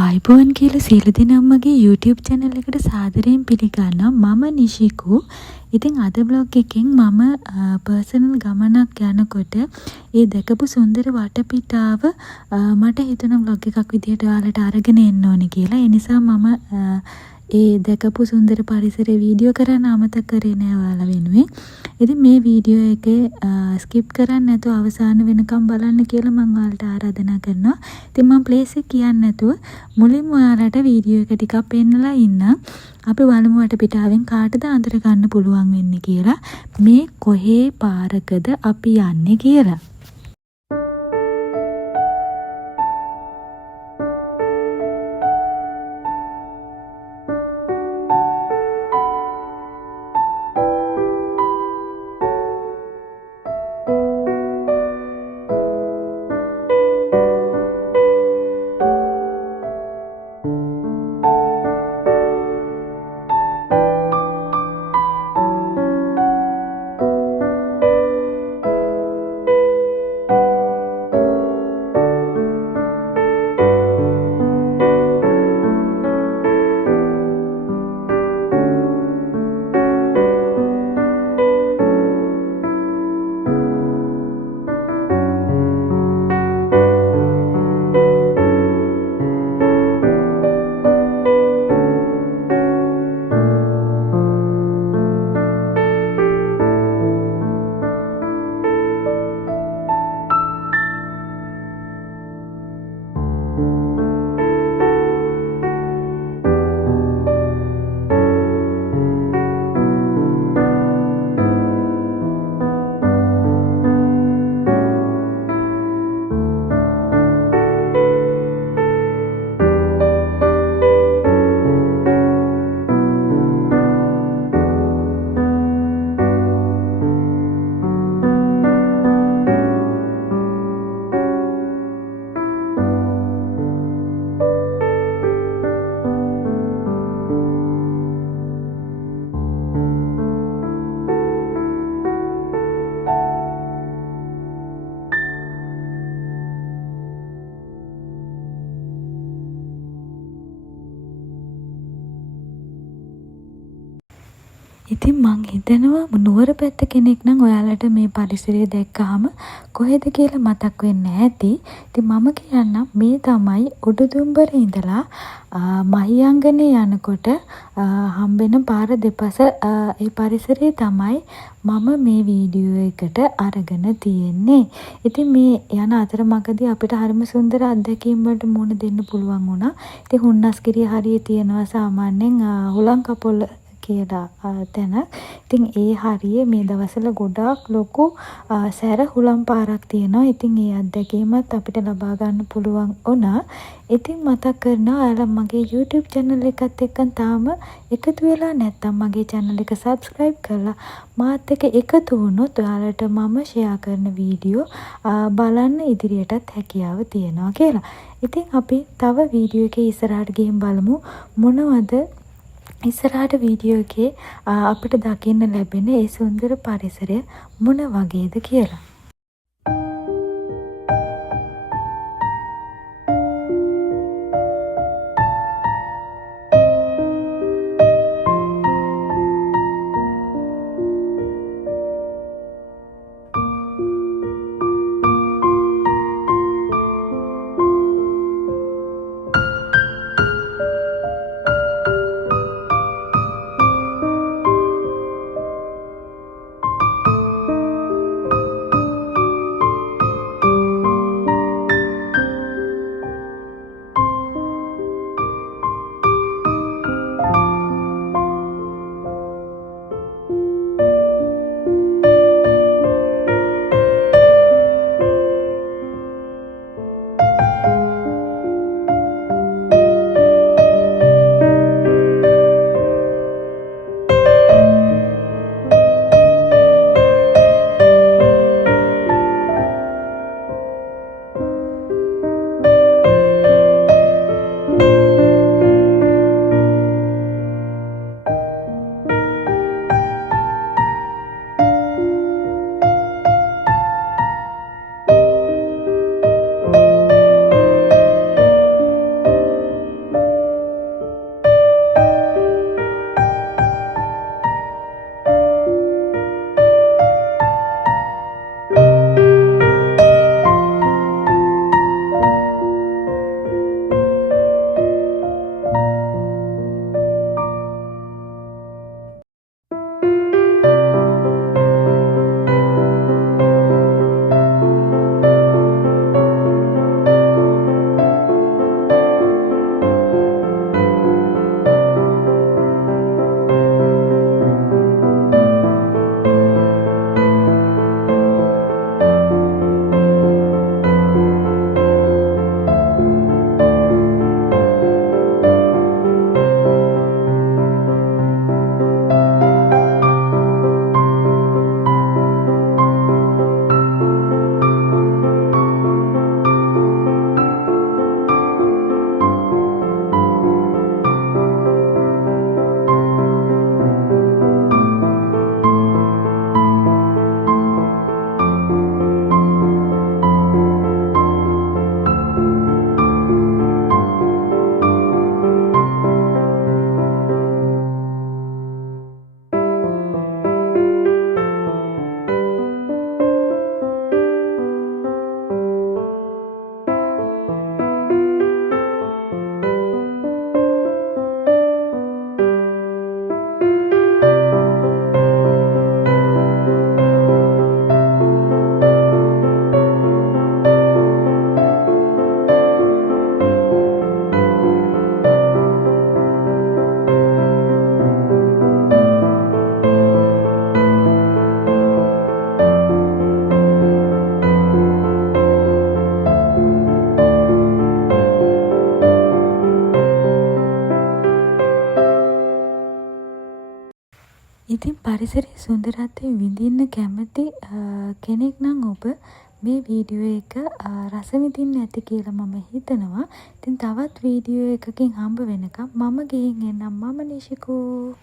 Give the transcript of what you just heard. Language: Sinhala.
ආයිබෝන් කියලා සියලු දෙනාමගේ YouTube channel එකට සාදරයෙන් පිළිගන්නවා. මම නිෂිකු. ඉතින් අද vlog එකෙන් මම personal ගමනක් යනකොට ඒ දැකපු සුන්දර වටපිටාව මට හිතුණා vlog එකක් විදිහට ඔයාලට අරගෙන එන්න ඕනේ කියලා. ඒ නිසා මම ඒ දැකපු සුන්දර පරිසරයේ වීඩියෝ කරන්න අමතක කරේ නෑ ඔයාලා වෙනුවෙන්. ඉතින් මේ වීඩියෝ එකේ ස්කිප් කරන්න නැතුව අවසාන වෙනකම් බලන්න කියලා මම ඔයාලට ආරාධනා කරනවා. ඉතින් මම ප්ලේස් එක කියන්නේ නැතුව මුලින්ම ඔයාලට වීඩියෝ එක ටිකක් පෙන්නලා ඉන්න. අපි බලමු වටපිටාවෙන් කාටද අඳුර ගන්න පුළුවන් වෙන්නේ කියලා. මේ කොහේ පාරකද අපි යන්නේ කියලා. ඉතින් මං හිතනවා නුවර පැත්ත කෙනෙක් නම් ඔයාලට මේ පරිසරය දැක්කහම කොහෙද කියලා මතක් වෙන්නේ නැති. ඉතින් මම කියන්නම් මේ තමයි උඩුදුම්බර ඉඳලා මහියංගනේ යනකොට හම්බෙන පාර දෙපස ඒ පරිසරය තමයි මම මේ වීඩියෝ එකට අරගෙන තියෙන්නේ. ඉතින් මේ යන අතරමඟදී අපිට හරිම සුන්දර අත්දැකීම් වලට මුහුණ දෙන්න පුළුවන් වුණා. ඉතින් හුන්නස්ගිරිය හරිය තියෙනවා සාමාන්‍යයෙන් හුලංකපොළ කියලා තැන. ඉතින් ඒ හරිය මේ දවස්වල ගොඩාක් ලොකු සැර හුලම් පාරක් තියෙනවා. ඉතින් ඒ අත්දැකීමත් අපිට ලබා ගන්න පුළුවන් වුණා. ඉතින් මතක් කරනවා ඔයාලා මගේ YouTube channel එකත් එක්ක තාම එකතු වෙලා නැත්නම් මගේ channel එක subscribe කරලා මාත් එක්ක එකතු වුණොත් ඔයාලට මම share කරන වීඩියෝ බලන්න ඉදිරියටත් හැකියාව තියෙනවා කියලා. ඉතින් අපි තව වීඩියෝ එකේ ඉස්සරහට ගිහින් බලමු මොනවද ඉස්සරහට වීඩියෝ එකේ අපිට දකින්න ලැබෙන ඒ සුන්දර පරිසරය මොන වගේද කියලා. ඉතින් පරිසරයේ සුන්දරත්වය විඳින්න කැමති කෙනෙක් නම් ඔබ මේ වීඩියෝ එක රස විඳින්න ඇති කියලා මම හිතනවා. ඉතින් තවත් වීඩියෝ එකකින් හම්බ වෙනකම් මම ගිහින් එන්නම්. මම නිෂිකෝ.